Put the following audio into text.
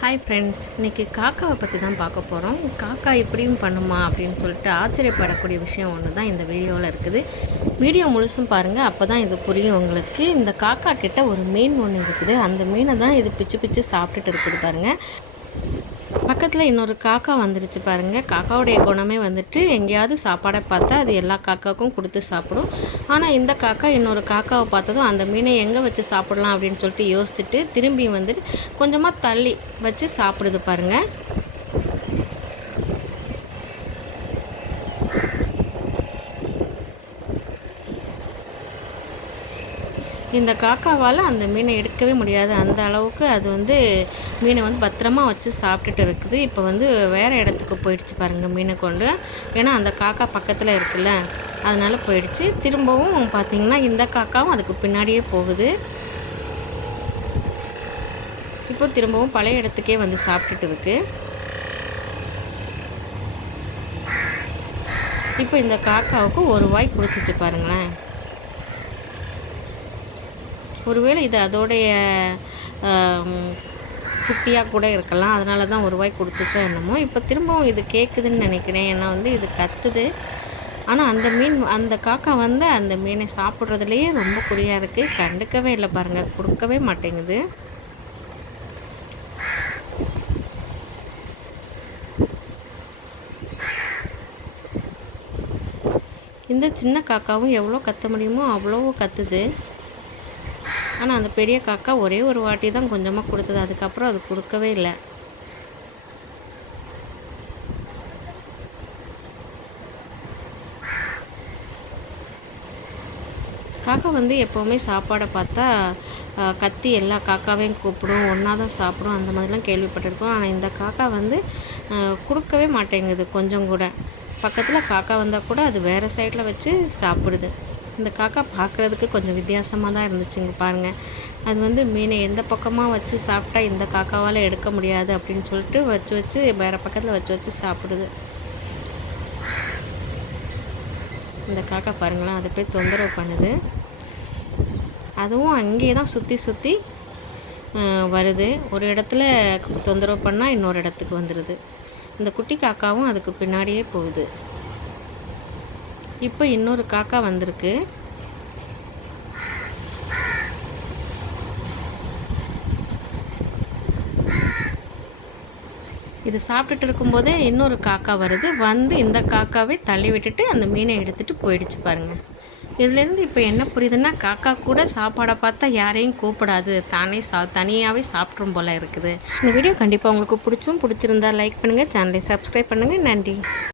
Hi friends, இன்றைக்கி காக்காவை பற்றி தான் பார்க்க போகிறோம். காக்கா இப்படியும் பண்ணுமா அப்படின்னு சொல்லிட்டு ஆச்சரியப்படக்கூடிய விஷயம் ஒன்று தான் இந்த வீடியோவில் இருக்குது. வீடியோ முழுசும் பாருங்கள், அப்போ தான் இது புரியும் உங்களுக்கு. இந்த காக்கா கிட்ட ஒரு மீன் ஒன்று இருக்குது. அந்த மீனை தான் இது பிச்சு பிச்சு சாப்பிட்டுட்டு இருக்குது பாருங்கள். பக்கத்தில் இன்னொரு காக்கா வந்துருச்சு பாருங்கள். காக்காவுடைய குணமே வந்துட்டு எங்கேயாவது சாப்பாடை பார்த்தா அது எல்லா காக்காவுக்கும் கொடுத்து சாப்பிடும். ஆனால் இந்த காக்கா இன்னொரு காக்காவை பார்த்ததும் அந்த மீனை எங்கே வச்சு சாப்பிடலாம் அப்படின்னு சொல்லிட்டு யோசிச்சுட்டு திரும்பி வந்துட்டு கொஞ்சமாக தள்ளி வச்சு சாப்பிடுது பாருங்கள். இந்த காக்காவால் அந்த மீனை எடுக்கவே முடியாது. அந்த அளவுக்கு அது மீனை பத்திரமா வச்சு சாப்பிட்டுட்டு இருக்குது. இப்போ வேறு இடத்துக்கு போயிடுச்சு பாருங்கள் மீனை கொண்டு. ஏன்னா அந்த காக்கா பக்கத்தில் இருக்குல்ல, அதனால் போயிடுச்சு. திரும்பவும் பார்த்திங்கன்னா இந்த காக்காவும் அதுக்கு பின்னாடியே போகுது. இப்போ திரும்பவும் பழைய இடத்துக்கே சாப்பிட்டுட்டு இருக்கு. இப்போ இந்த காக்காவுக்கு ஒரு வாய் கொடுத்துச்சு பாருங்களேன். ஒருவேளை இது அதோடைய குட்டியாக கூட இருக்கலாம், அதனால தான் ஒரு வாய் கொடுத்துச்சோ என்னமோ. இப்போ திரும்பவும் இது கேட்குதுன்னு நினைக்கிறேன். ஏன்னா இது கத்துது. ஆனால் அந்த காக்கா அந்த மீனை சாப்பிட்றதுலேயே ரொம்ப குறியாக இருக்குது. கண்டுக்கவே இல்லை பாருங்கள், கொடுக்கவே மாட்டேங்குது. இந்த சின்ன காக்காவும் எவ்வளோ கத்த முடியுமோ அவ்வளோ கத்துது. ஆனால் அந்த பெரிய காக்கா ஒரே ஒரு வாட்டி தான் கொஞ்சமாக கொடுத்தது. அதுக்கப்புறம் அது கொடுக்கவே இல்லை. காக்கா எப்போவுமே சாப்பாடை பார்த்தா கத்தி எல்லா காக்காவையும் கூப்பிடும், ஒன்றா தான் சாப்பிடும், அந்த மாதிரிலாம் கேள்விப்பட்டிருக்கோம். ஆனால் இந்த காக்கா கொடுக்கவே மாட்டேங்குது கொஞ்சம் கூட. பக்கத்தில் காக்கா வந்தால் கூட அது வேறு சைடில் வச்சு சாப்பிடுது. இந்த காக்கா பார்க்குறதுக்கு கொஞ்சம் வித்தியாசமாக தான் இருந்துச்சுங்க பாருங்கள். அது மீனை எந்த பக்கமாக வச்சு சாப்பிட்டா இந்த காக்காவால் எடுக்க முடியாது அப்படின்னு சொல்லிட்டு வச்சு வேறு பக்கத்தில் வச்சு சாப்பிடுது. இந்த காக்கா பாருங்களேன், அதை போய் தொந்தரவு பண்ணுது. அதுவும் அங்கேயே தான் சுற்றி வருது. ஒரு இடத்துல தொந்தரவு பண்ணால் இன்னொரு இடத்துக்கு வந்துடுது. இந்த குட்டி காக்காவும் அதுக்கு பின்னாடியே போகுது. இப்போ இன்னொரு காக்கா வந்திருக்கு. இது சாப்பிட்டுட்டு இருக்கும்போதே இன்னொரு காக்கா வருது. இந்த காக்காவை தள்ளி விட்டுட்டு அந்த மீனை எடுத்துகிட்டு போயிடுச்சு பாருங்கள். இதுலேருந்து இப்போ என்ன புரியுதுன்னா, காக்கா கூட சாப்பாடை பார்த்தா யாரையும் கூப்பிடாது, தனியாகவே சாப்பிட்ரும் போல் இருக்குது. இந்த வீடியோ கண்டிப்பாக உங்களுக்கு பிடிச்சிருந்தா லைக் பண்ணுங்கள், சேனலை சப்ஸ்கிரைப் பண்ணுங்கள். நன்றி.